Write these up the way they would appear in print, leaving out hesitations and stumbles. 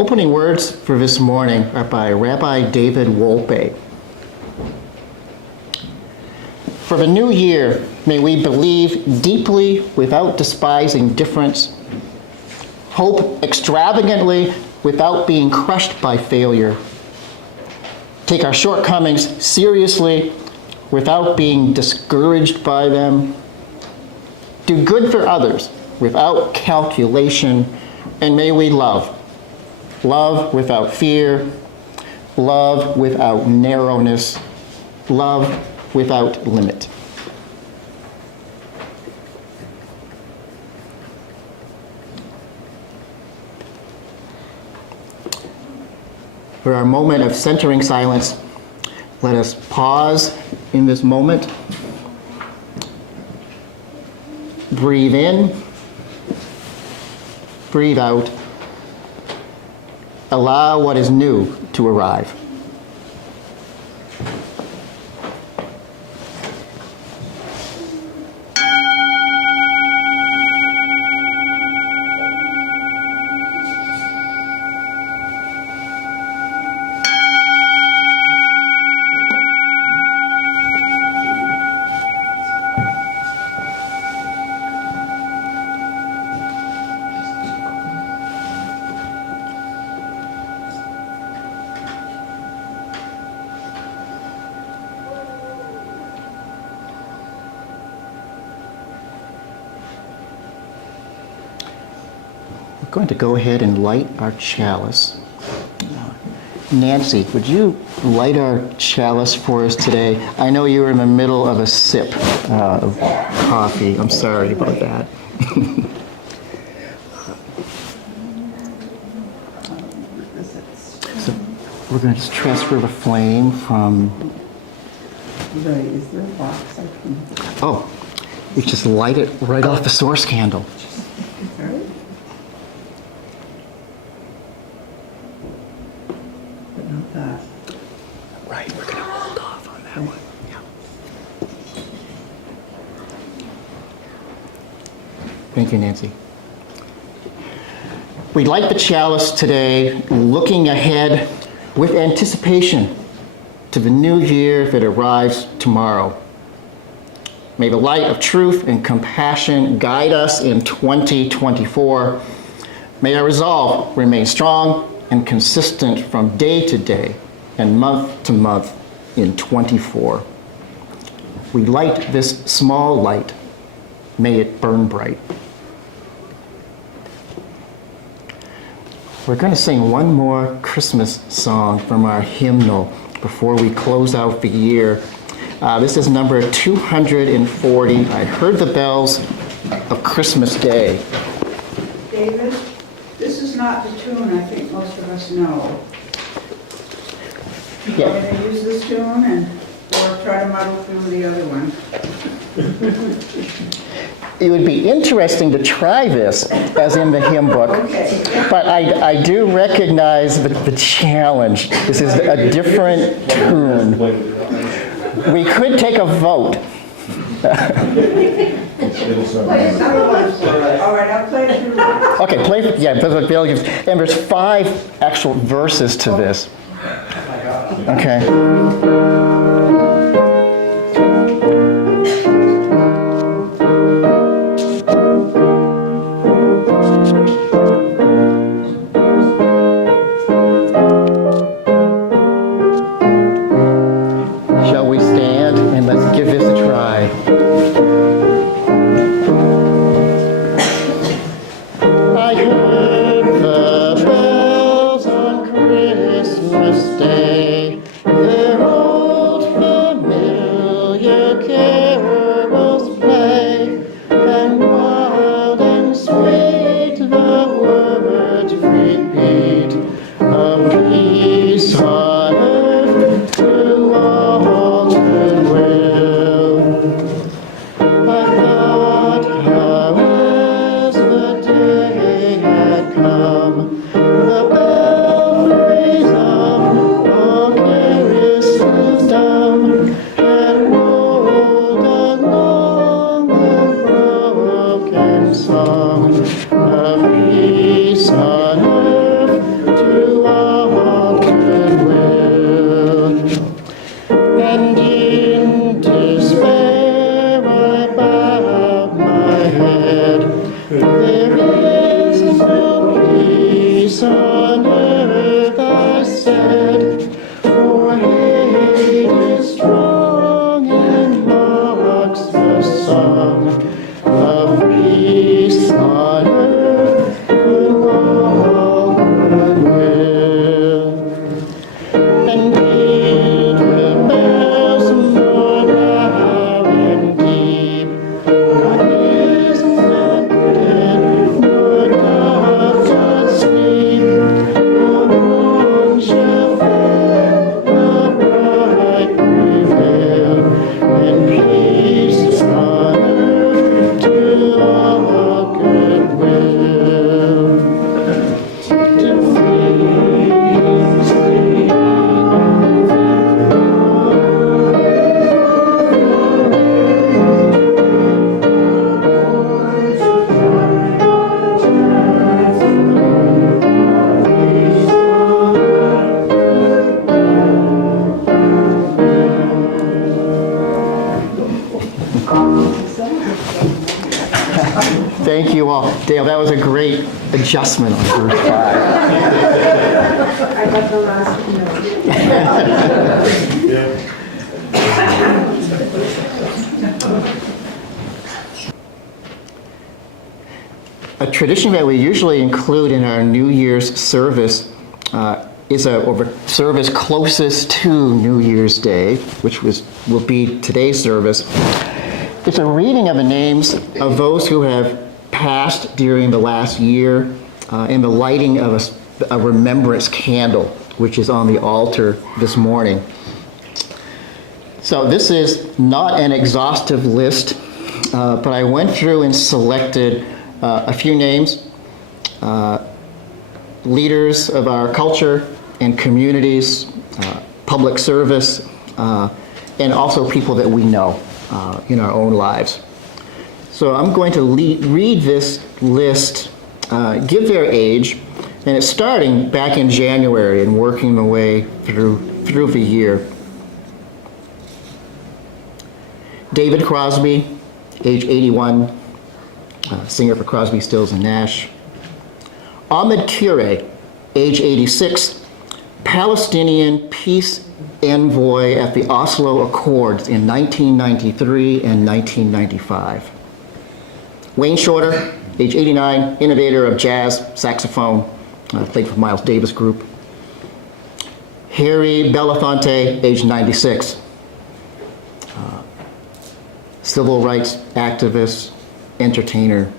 Opening words for this morning are by Rabbi David Wolpe. For the new year, may we believe deeply without despising difference, hope extravagantly without being crushed by failure, take our shortcomings seriously without being discouraged by them, do good for others without calculation, and may we love. Love without fear, love without narrowness, love without limit. For our moment of centering silence, let us pause in this moment. Breathe in, breathe out. Allow what is new to arrive. We're going to go ahead and light our chalice. Nancy, would you light our chalice for us today? I know you were in the middle of a sip of coffee. I'm sorry about that. So we're going to just transfer the flame from... Right, is there a box I can... Oh, you just light it right off the source candle. Right? But not that. Right, we're going to hold off on that one. Yeah. Thank you, Nancy. We light the chalice today, looking ahead with anticipation to the new year that arrives tomorrow. May the light of truth and compassion guide us in 2024. May our resolve remain strong and consistent from day to day and month to month in 24. We light this small light. May it burn bright. We're going to sing one more Christmas song from our hymnal before we close out the year. This is number 240. I heard the bells of Christmas Day. David, this is not the tune I think most of us know. Yeah. Are you going to use this tune or try to muddle through the other one? It would be interesting to try this, as in the hymn book, Okay. but I do recognize the challenge. This is a different tune. We could take a vote. All right, I'll play it through. Okay, play, yeah, and there's 5 actual verses to this. Okay. Day, their old the carols play, and wild and sweet the words repeat of peace on earth to all goodwill. I thought how as the day had come, the belfries of all carols dumb, and rolled along the broken song of peace on earth to all goodwill. And in despair I bowed my head. There is no peace on earth, I said, for hate is strong and mocks the song of peace on earth to all goodwill. And the bells more loud and deep, God is not dead, nor doth God sleep. The wrong shall fail, the right prevail, and peace on earth to all goodwill. To Thank you all. Dale, that was a great adjustment on verse 5. I got the last note. A tradition that we usually include in our New Year's service is a service closest to New Year's Day, which will be today's service. It's a reading of the names of those who have passed during the last year and the lighting of a remembrance candle, which is on the altar this morning. So this is not an exhaustive list, but I went through and selected a few names, leaders of our culture and communities, public service, and also people that we know in our own lives. So I'm going to read this list, give their age, and it's starting back in January and working the way through the year. David Crosby, age 81, singer for Crosby, Stills and Nash. Ahmed Kure, age 86, Palestinian peace envoy at the Oslo Accords in 1993 and 1995. Wayne Shorter, age 89, innovator of jazz saxophone, played for Miles Davis Group. Harry Belafonte, age 96, civil rights activist, entertainer.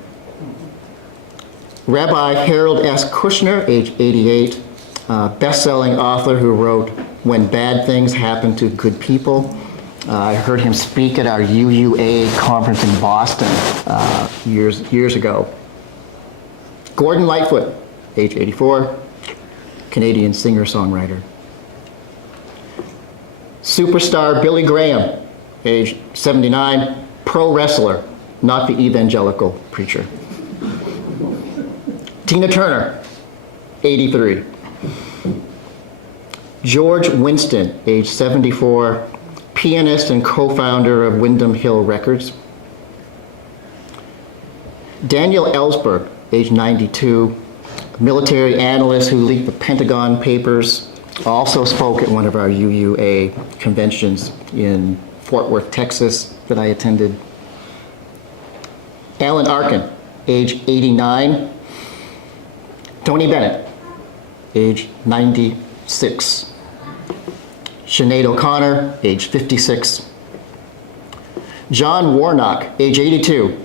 Rabbi Harold S. Kushner, age 88, best-selling author who wrote When Bad Things Happen to Good People. I heard him speak at our UUA conference in Boston years ago. Gordon Lightfoot, age 84, Canadian singer-songwriter. Superstar Billy Graham, age 79, pro wrestler, not the evangelical preacher. Tina Turner, 83. George Winston, age 74, pianist and co-founder of Windham Hill Records. Daniel Ellsberg, age 92, military analyst who leaked the Pentagon Papers, also spoke at one of our UUA conventions in Fort Worth, Texas, that I attended. Alan Arkin, age 89. Tony Bennett, age 96. Sinead O'Connor, age 56. John Warnock, age 82,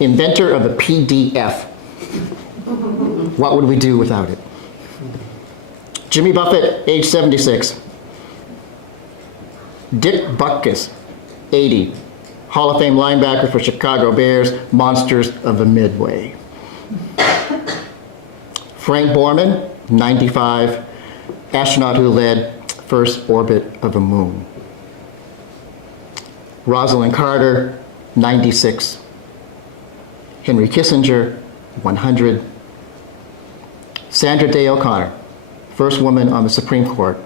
inventor of the PDF. What would we do without it? Jimmy Buffett, age 76. Dick Butkus, 80, Hall of Fame linebacker for Chicago Bears, Monsters of the Midway. Frank Borman, 95, astronaut who led first orbit of the moon. Rosalind Carter, 96. Henry Kissinger, 100. Sandra Day O'Connor, first woman on the Supreme Court,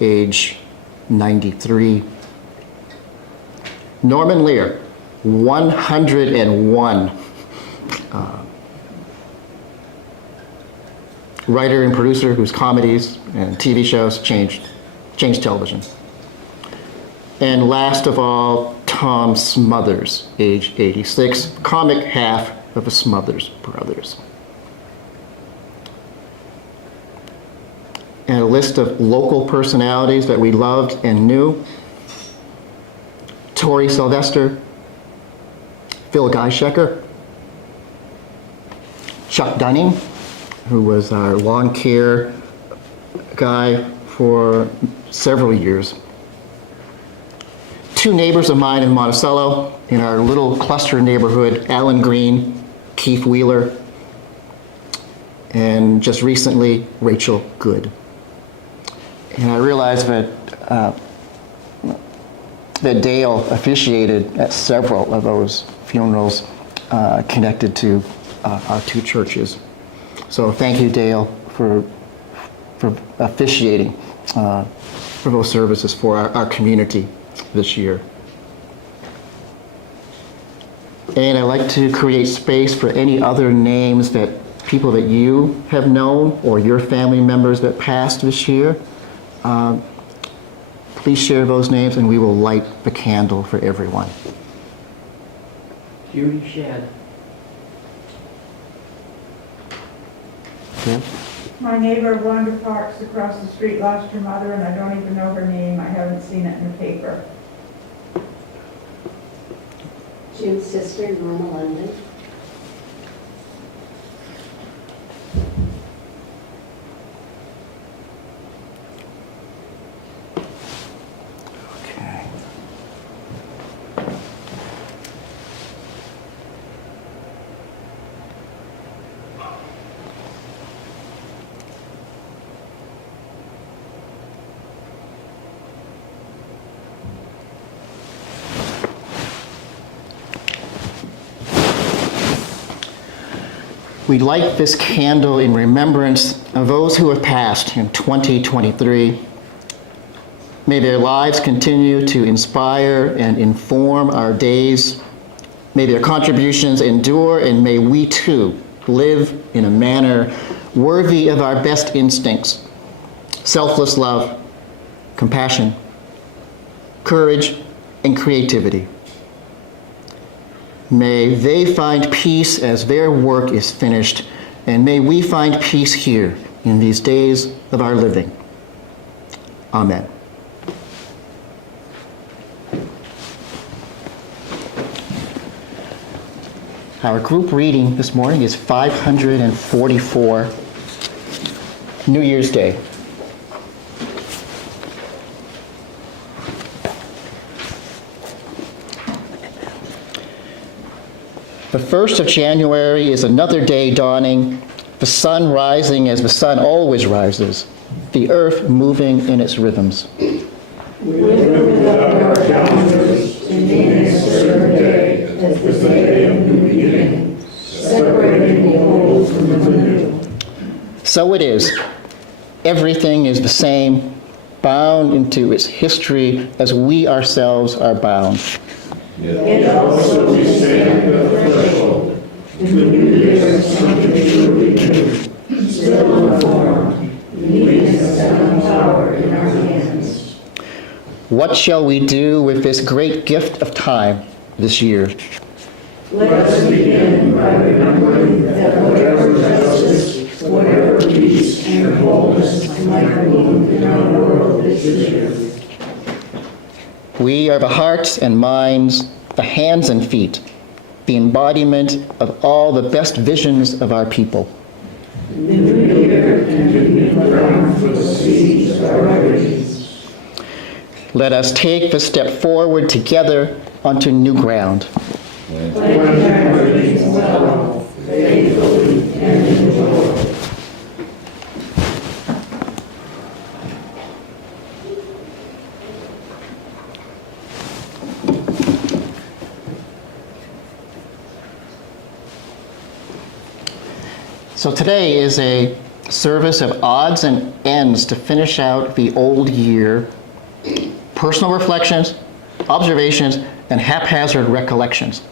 age 93. Norman Lear, 101. Writer and producer whose comedies and TV shows changed television. And last of all, Tom Smothers, age 86, comic half of the Smothers Brothers. And a list of local personalities that we loved and knew. Tori Sylvester, Phil Geishecker, Chuck Dunning, who was our lawn care guy for several years. Two neighbors of mine in Monticello, in our little cluster neighborhood, Alan Green, Keith Wheeler, and just recently, Rachel Good. And I realized that Dale officiated at several of those funerals connected to our two churches. So thank you, Dale, for officiating for those services for our community this year. And I'd like to create space for any other names that people that you have known or your family members that passed this year. Please share those names and we will light the candle for everyone. Judy Shedd. Okay. My neighbor Wanda Parks across the street lost her mother, and I don't even know her name. I haven't seen it in the paper. Jim's sister, Norma London. Okay. We light this candle in remembrance of those who have passed in 2023. May their lives continue to inspire and inform our days. May their contributions endure, and may we too live in a manner worthy of our best instincts: selfless love, compassion, courage, and creativity. May they find peace as their work is finished, and may we find peace here in these days of our living. Amen. Our group reading this morning is 544, New Year's Day. The 1st of January is another day dawning, the sun rising as the sun always rises, the earth moving in its rhythms. We live without our calendars to name a certain day as the day of new beginning, separating the old from the new. So it is. Everything is the same, bound into its history as we ourselves are bound. Yet also we stand at the threshold, the new year of something truly new, still unformed, leading a stone tower in our hands. What shall we do with this great gift of time this year? Let us begin by remembering that whatever justice, whatever peace and wholeness might bloom in our world this year. We are the hearts and minds the hands and feet, the embodiment of all the best visions of our people. The new year and the new ground for the seeds of our race. Let us take the step forward together onto new ground. Plant everything well, faithfully, and in joy. So today is a service of odds and ends to finish out the old year, personal reflections, observations, and haphazard recollections.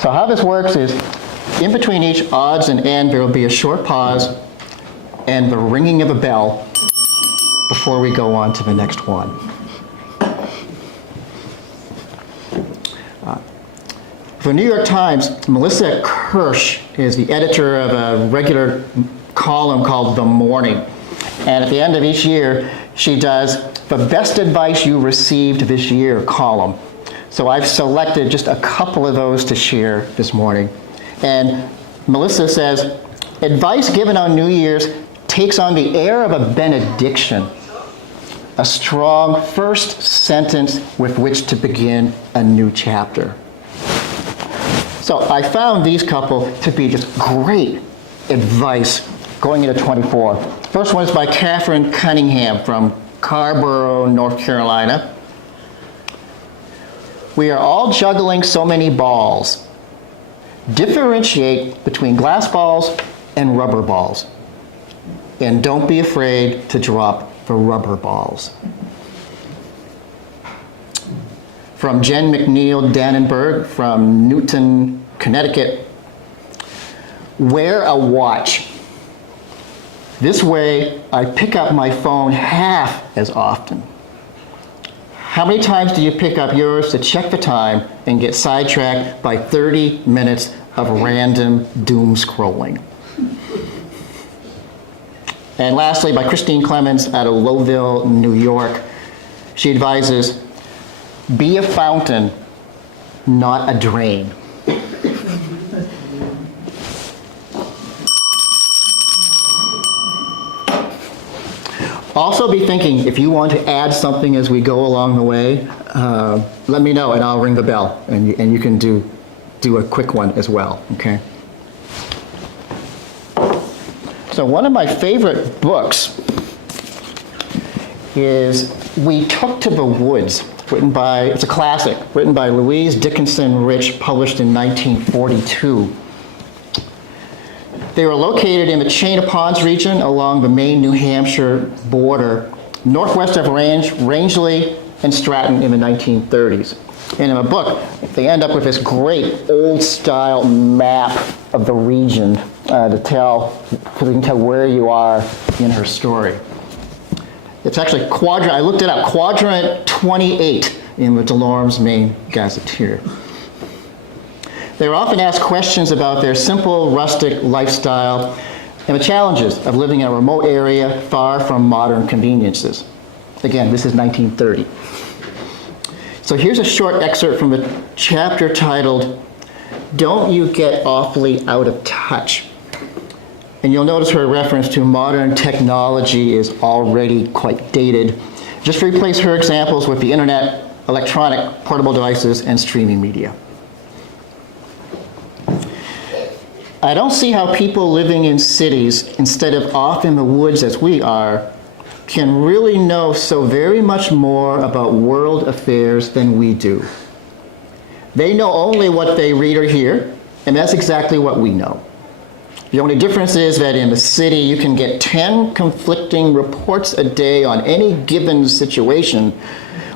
So how this works is, in between each odds and end, there will be a short pause and the ringing of a bell before we go on to the next one. For the New York Times, Melissa Kirsch is the editor of a regular column called The Morning. And at the end of each year, she does the best advice you received this year column. So I've selected just a couple of those to share this morning. And Melissa says, advice given on New Year's takes on the air of a benediction, a strong first sentence with which to begin a new chapter. So I found these couple to be just great advice going into 24. First one is by Catherine Cunningham from Carrboro, North Carolina. We are all juggling so many balls. Differentiate between glass balls and rubber balls. And don't be afraid to drop the rubber balls. From Jen McNeil Dannenberg from Newton, Connecticut. Wear a watch. This way, I pick up my phone half as often. How many times do you pick up yours to check the time and get sidetracked by 30 minutes of random doom scrolling? And lastly, by Christine Clemens out of Lowville, New York. She advises, be a fountain, not a drain. Also be thinking, if you want to add something as we go along the way, let me know and I'll ring the bell and you can do a quick one as well, okay? So one of my favorite books is We Took to the Woods, it's a classic, written by Louise Dickinson Rich, published in 1942. They were located in the Chain of Ponds region along the Maine-New Hampshire border, northwest of Rangeley and Stratton in the 1930s. And in the book, they end up with this great old-style map of the region so you can tell where you are in her story. It's actually I looked it up, quadrant 28 in the Delorme's Maine Gazetteer. They were often asked questions about their simple, rustic lifestyle and the challenges of living in a remote area far from modern conveniences. Again, this is 1930. So here's a short excerpt from a chapter titled, Don't You Get Awfully Out of Touch? And you'll notice her reference to modern technology is already quite dated. Just replace her examples with the internet, electronic portable devices, and streaming media. I don't see how people living in cities instead of off in the woods as we are can really know so very much more about world affairs than we do. They know only what they read or hear, and that's exactly what we know. The only difference is that in the city you can get 10 conflicting reports a day on any given situation,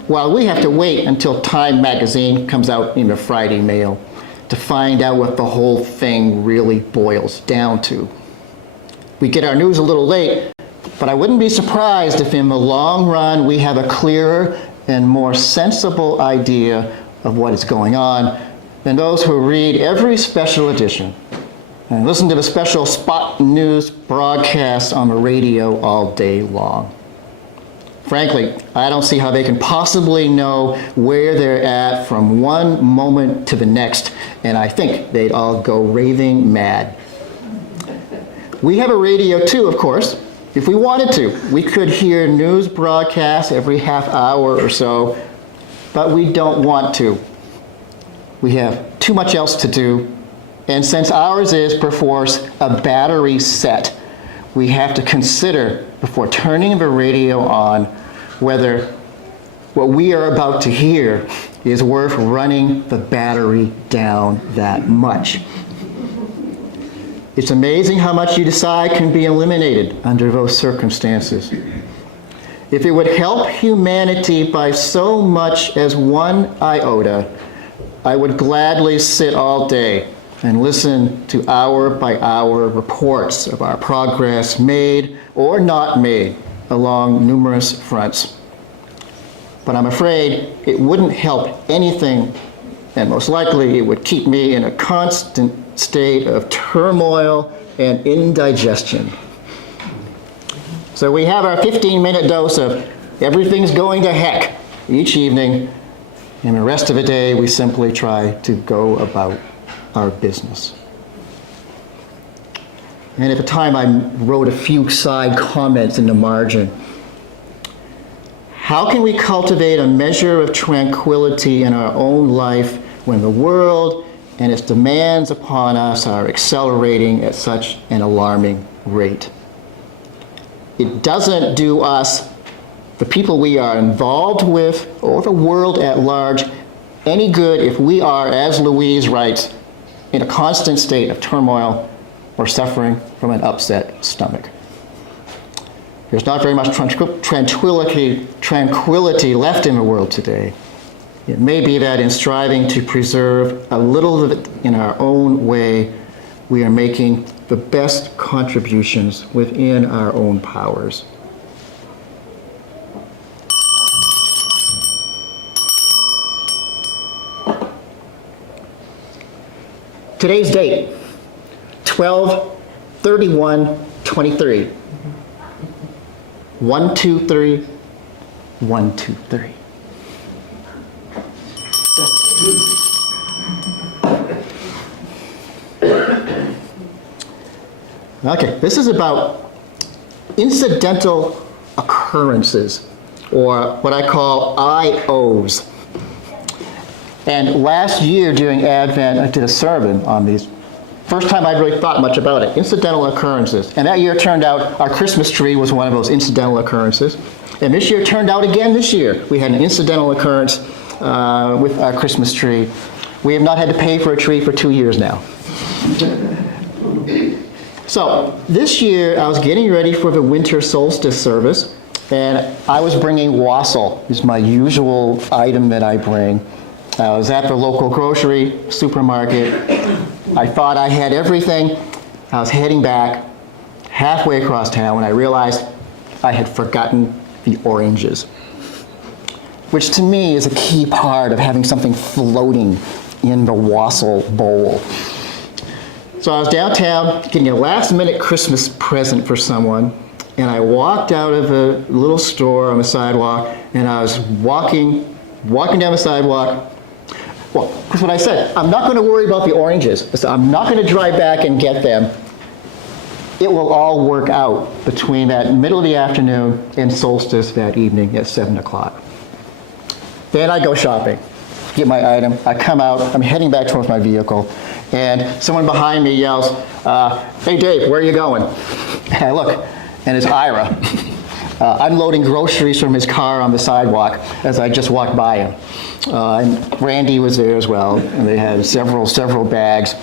while we have to wait until Time magazine comes out in the Friday mail to find out what the whole thing really boils down to. We get our news a little late, but I wouldn't be surprised if in the long run we have a clearer and more sensible idea of what is going on than those who read every special edition and listen to the special spot news broadcasts on the radio all day long. Frankly, I don't see how they can possibly know where they're at from one moment to the next, and I think they'd all go raving mad. We have a radio too, of course. If we wanted to, we could hear news broadcasts every half hour or so, but we don't want to. We have too much else to do, and since ours is, perforce, a battery set, we have to consider, before turning the radio on, whether what we are about to hear is worth running the battery down that much. It's amazing how much you decide can be eliminated under those circumstances. If it would help humanity by so much as 1 iota, I would gladly sit all day and listen to hour-by-hour reports of our progress made or not made along numerous fronts. But I'm afraid it wouldn't help anything, and most likely it would keep me in a constant state of turmoil and indigestion. So we have our 15-minute dose of everything's going to heck each evening, and the rest of the day we simply try to go about our business. And at the time I wrote a few side comments in the margin. How can we cultivate a measure of tranquility in our own life when the world and its demands upon us are accelerating at such an alarming rate? It doesn't do us, the people we are involved with, or the world at large, any good if we are, as Louise writes, in a constant state of turmoil or suffering from an upset stomach. There's not very much tranquility left in the world today. It may be that in striving to preserve a little of it in our own way, we are making the best contributions within our own powers. Today's date, 12/31/23. 123, 123. Okay, this is about incidental occurrences, or what I call IOs. And last year during Advent, I did a sermon on these. First time I really thought much about it, incidental occurrences. And that year turned out our Christmas tree was one of those incidental occurrences. And this year turned out again this year. We had an incidental occurrence with our Christmas tree. We have not had to pay for a tree for 2 years now. So this year I was getting ready for the winter solstice service, and I was bringing wassail. This is my usual item that I bring. I was at the local grocery supermarket. I thought I had everything. I was heading back halfway across town when I realized I had forgotten the oranges, which to me is a key part of having something floating in the wassail bowl. So I was downtown getting a last-minute Christmas present for someone, and I walked out of a little store on the sidewalk, and I was walking down the sidewalk. Well, that's what I said. I'm not going to worry about the oranges. I'm not going to drive back and get them. It will all work out between that middle of the afternoon and solstice that evening at 7 o'clock. Then I go shopping, get my item. I come out. I'm heading back towards my vehicle, and someone behind me yells, "Hey, Dave, where are you going?" And I look, and it's Ira. Unloading groceries from his car on the sidewalk as I just walked by him. And Randy was there as well, and they had several bags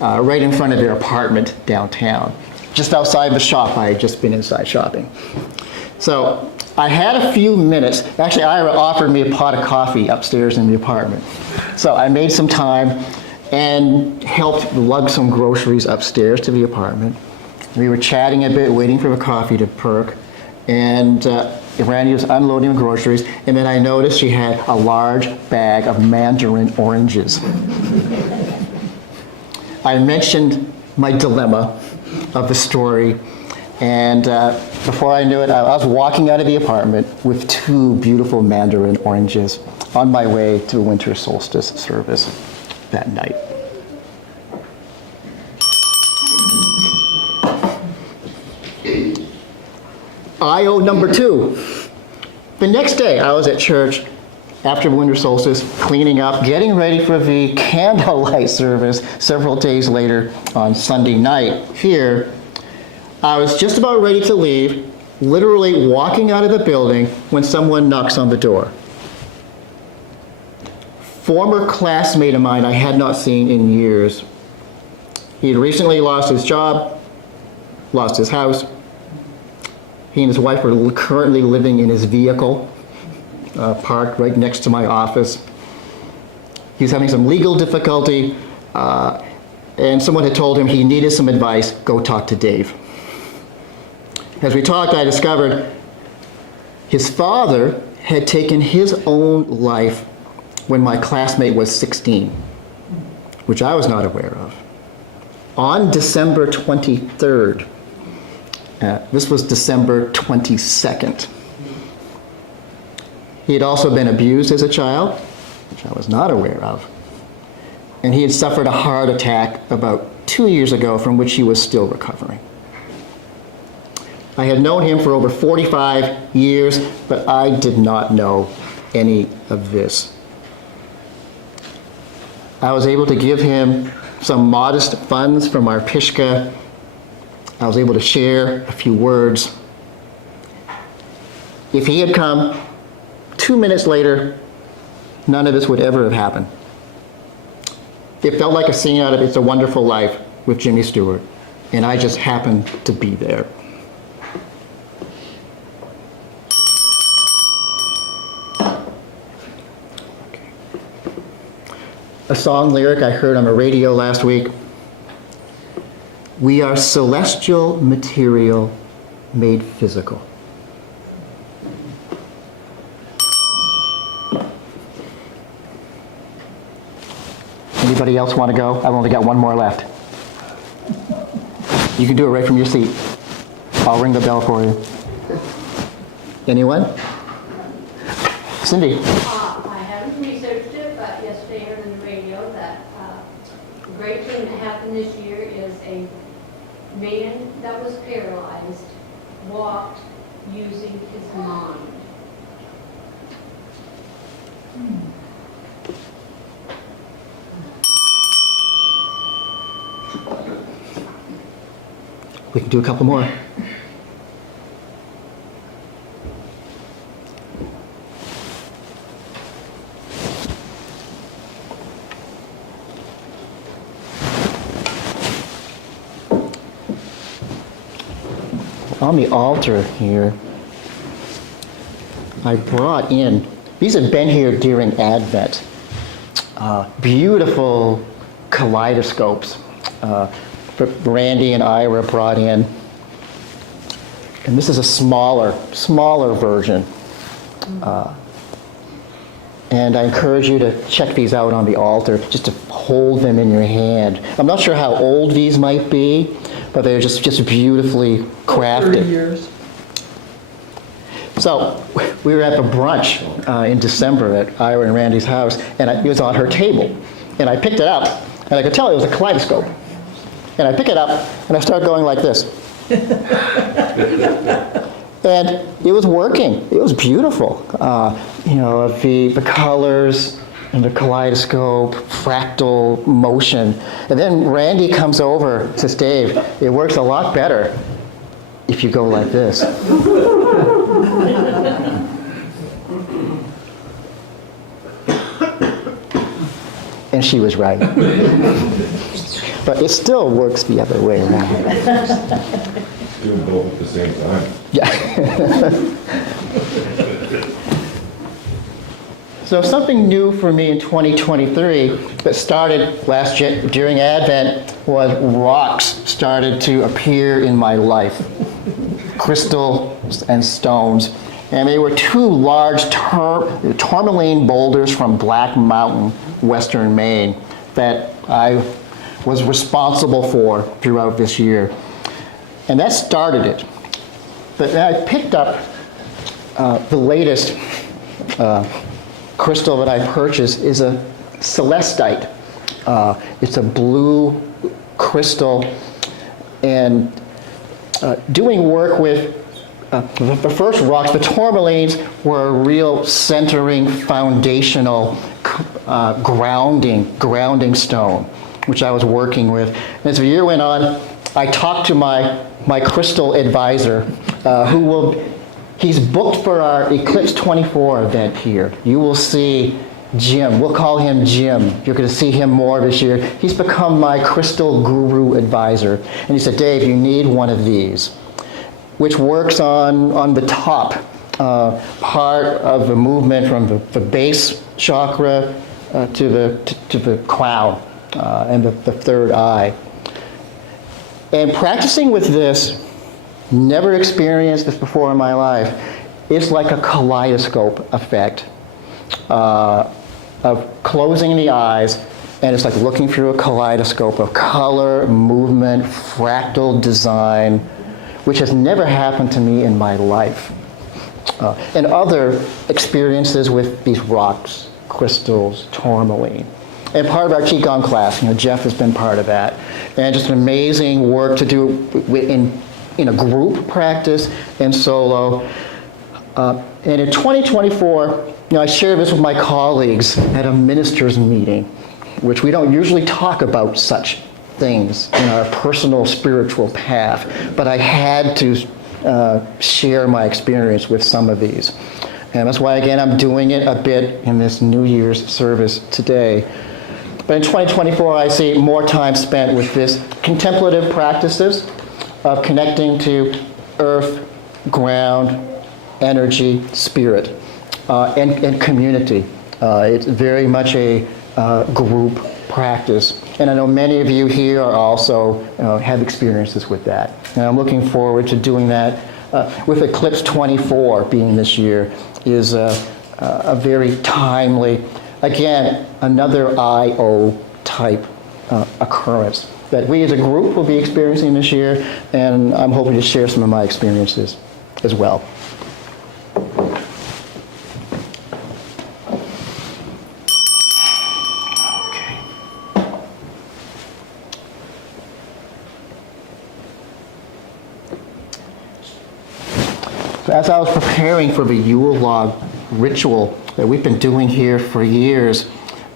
right in front of their apartment downtown. Just outside the shop, I had just been inside shopping. So I had a few minutes. Actually, Ira offered me a pot of coffee upstairs in the apartment. So I made some time and helped lug some groceries upstairs to the apartment. We were chatting a bit, waiting for the coffee to perk. And Randy was unloading the groceries, and then I noticed she had a large bag of mandarin oranges. I mentioned my dilemma of the story, And before I knew it, I was walking out of the apartment with 2 beautiful mandarin oranges on my way to a winter solstice service that night. I.O. number 2. The next day, I was at church after winter solstice, cleaning up, getting ready for the candlelight service several days later on Sunday night. Here, I was just about ready to leave, literally walking out of the building when someone knocks on the door. Former classmate of mine I had not seen in years. He had recently lost his job, lost his house. He and his wife were currently living in his vehicle, parked right next to my office. He was having some legal difficulty, and someone had told him he needed some advice, go talk to Dave. As we talked, I discovered his father had taken his own life when my classmate was 16, which I was not aware of. On December 23rd, this was December 22nd. He had also been abused as a child, which I was not aware of. And he had suffered a heart attack about 2 years ago from which he was still recovering. I had known him for over 45 years, but I did not know any of this. I was able to give him some modest funds from our Pishka. I was able to share a few words. If he had come 2 minutes later, none of this would ever have happened. It felt like a scene out of It's a Wonderful Life with Jimmy Stewart, and I just happened to be there. A song lyric I heard on the radio last week. We are celestial material made physical. Anybody else want to go? I've only got one more left. You can do it right from your seat. I'll ring the bell for you. Anyone? Cindy? I haven't researched it, but yesterday I heard on the radio that the great thing that happened this year is a man that was paralyzed walked using his mind. We can do a couple more. On the altar here, I brought in, these have been here during Advent, beautiful kaleidoscopes. Randy and Ira brought in. And this is a smaller version. And I encourage you to check these out on the altar, just to hold them in your hand. I'm not sure how old these might be, but they're just beautifully crafted. 30 years. So we were at the brunch in December at Ira and Randy's house, and it was on her table. And I picked it up, and I could tell it was a kaleidoscope. And I pick it up, and I start going like this. And it was working. It was beautiful. The colors and the kaleidoscope, fractal motion. And then Randy comes over, says, Dave, it works a lot better if you go like this. And she was right. But it still works the other way around. Doing both at the same time. Yeah. So something new for me in 2023 that started during Advent was rocks started to appear in my life. Crystals and stones. And they were 2 large tourmaline boulders from Black Mountain, Western Maine, that I was responsible for throughout this year. And that started it. But then I picked up the latest crystal that I purchased is a celestite. It's a blue crystal, and doing work with the first rocks, the tourmalines, were a real centering, foundational, grounding stone, which I was working with. And as the year went on, I talked to my crystal advisor, he's booked for our Eclipse 24 event here. You will see Jim. We'll call him Jim. You're going to see him more this year. He's become my crystal guru advisor. And he said, Dave, you need one of these, which works on the top part of the movement from the base chakra to the crown and the third eye. And practicing with this, never experienced this before in my life, it's like a kaleidoscope effect of closing the eyes, and it's like looking through a kaleidoscope of color, movement, fractal design, which has never happened to me in my life. And other experiences with these rocks, crystals, tourmaline. And part of our Qigong class, Jeff has been part of that. And just an amazing work to do in a group practice and solo. And in 2024, I shared this with my colleagues at a ministers' meeting, which we don't usually talk about such things in our personal spiritual path, but I had to share my experience with some of these. And that's why, again, I'm doing it a bit in this New Year's service today. But in 2024, I see more time spent with this contemplative practices of connecting to earth, ground, energy, spirit, and community. It's very much a group practice. And I know many of you here are also have experiences with that. And I'm looking forward to doing that with Eclipse 24 being this year is a very timely, again, another I.O. type occurrence that we as a group will be experiencing this year, and I'm hoping to share some of my experiences as well. So as I was preparing for the Yule Log ritual that we've been doing here for years,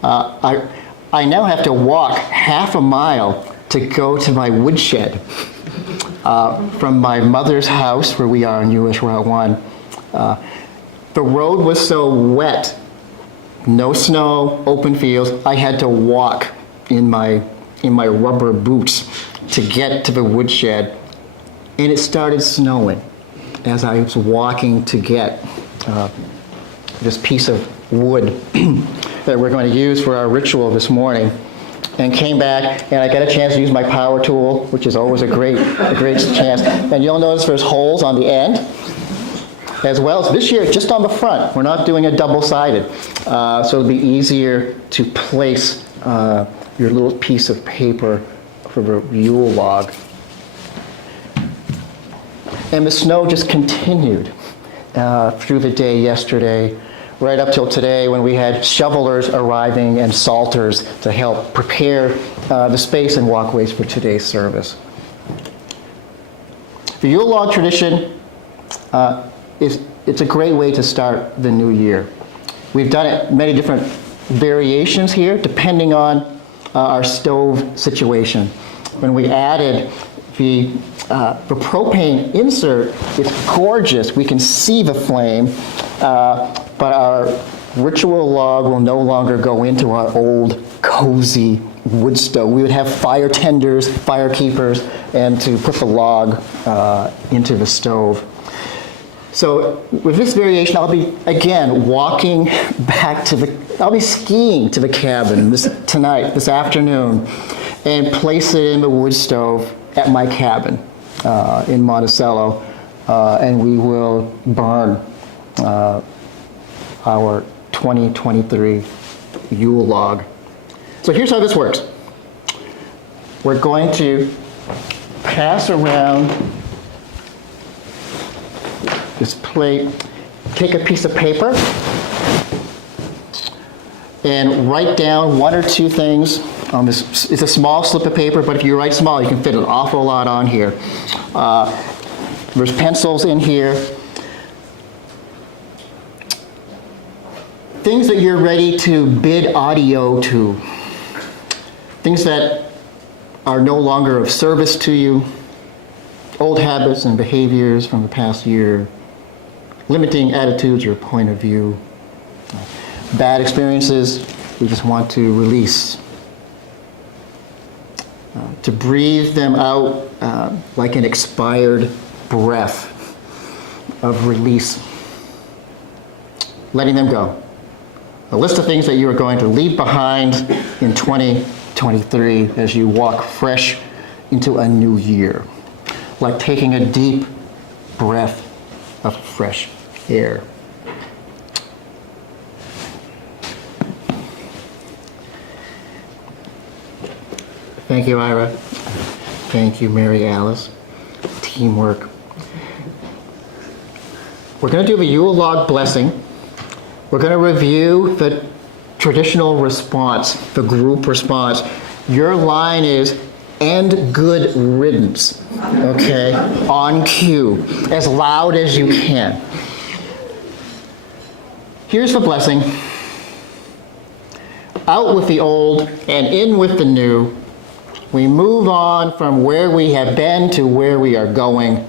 I now have to walk half a mile to go to my woodshed from my mother's house, where we are on US Route 1. The road was so wet, no snow, open fields, I had to walk in my rubber boots to get to the woodshed, and it started snowing as I was walking to get this piece of wood that we're going to use for our ritual this morning, and came back, and I got a chance to use my power tool, which is always a great chance. And you'll notice there's holes on the end, as well as this year just on the front. We're not doing a double-sided, so it'll be easier to place your little piece of paper for the Yule log. And the snow just continued through the day yesterday, right up till today, when we had shovelers arriving and salters to help prepare the space and walkways for today's service. The Yule log tradition it's a great way to start the new year. We've done it many different variations here, depending on our stove situation. When we added the propane insert, it's gorgeous. We can see the flame, but our ritual log will no longer go into our old cozy wood stove. We would have fire tenders, fire keepers, and to put the log into the stove. So with this variation, I'll be, again, walking back I'll be skiing to the cabin this afternoon, and place it in the wood stove at my cabin in Monticello, and we will burn our 2023 Yule log. So here's how this works. We're going to pass around this plate, take a piece of paper and write down one or two things on this. It's a small slip of paper, but if you write small, you can fit an awful lot on here. There's pencils in here. Things that you're ready to bid audio to. Things that are no longer of service to you. Old habits and behaviors from the past year. Limiting attitudes or point of view. Bad experiences we just want to release. To breathe them out like an expired breath of release. Letting them go. A list of things that you are going to leave behind in 2023 as you walk fresh into a new year. Like taking a deep breath of fresh air. Thank you, Ira. Thank you, Mary Alice. Teamwork. We're going to do the Yule Log blessing. We're going to review the traditional response, the group response. Your line is, "and good riddance," okay? On cue, as loud as you can. Here's the blessing. Out with the old and in with the new. We move on from where we have been to where we are going.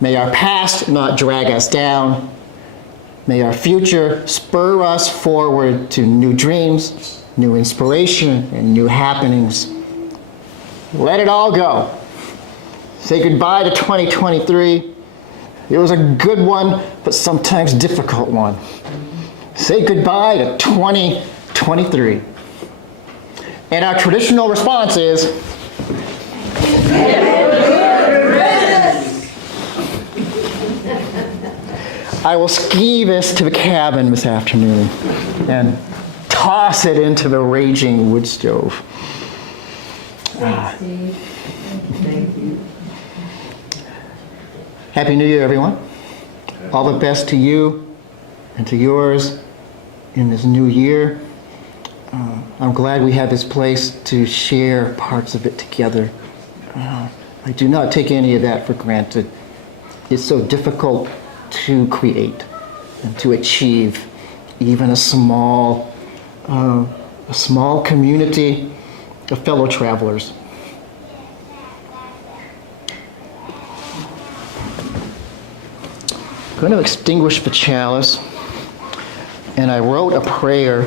May our past not drag us down. May our future spur us forward to new dreams, new inspiration, and new happenings. Let it all go. Say goodbye to 2023. It was a good one, but sometimes difficult one. Say goodbye to 2023. And our traditional response is, I will ski this to the cabin this afternoon and toss it into the raging wood stove. Thank you. Happy New Year, everyone. All the best to you and to yours in this new year. I'm glad we have this place to share parts of it together. I do not take any of that for granted. It's so difficult to create and to achieve even a small community of fellow travelers. I'm going to extinguish the chalice, and I wrote a prayer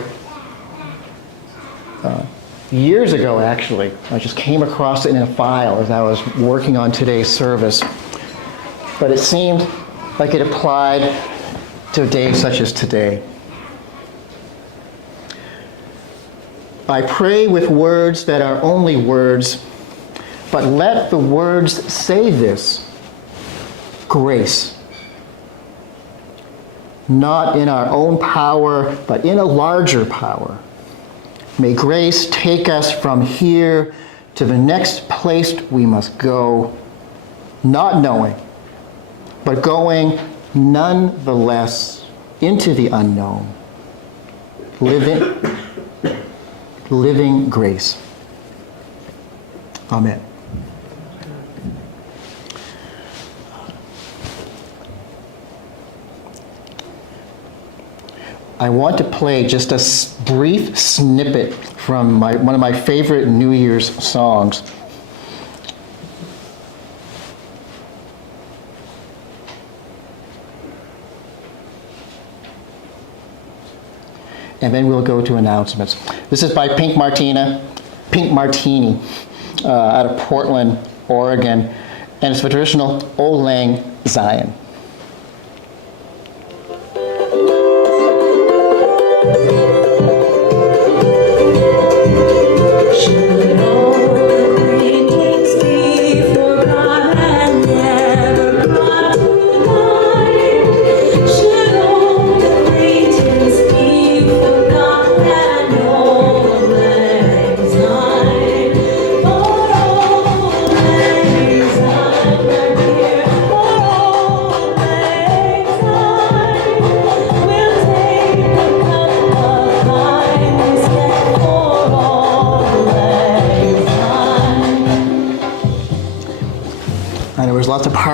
years ago, actually. I just came across it in a file as I was working on today's service. But it seemed like it applied to a day such as today. I pray with words that are only words, but let the words say this: grace. Not in our own power, but in a larger power. May grace take us from here to the next place we must go, not knowing, but going nonetheless into the unknown. Living grace. Amen. I want to play just a brief snippet from one of my favorite New Year's songs. And then we'll go to announcements. This is by Pink Martini, out of Portland, Oregon, and it's the traditional Aulde Lang Syne.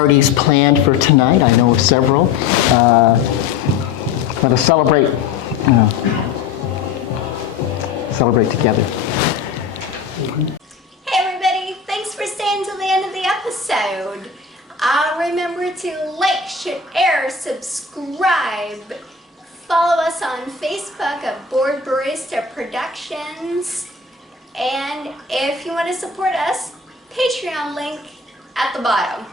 parties planned for tonight. I know of several. Let us celebrate. Celebrate together. Hey everybody, thanks for staying till the end of the episode. Remember to like, share, subscribe. Follow us on Facebook at Board Barista Productions. And if you want to support us, Patreon link at the bottom.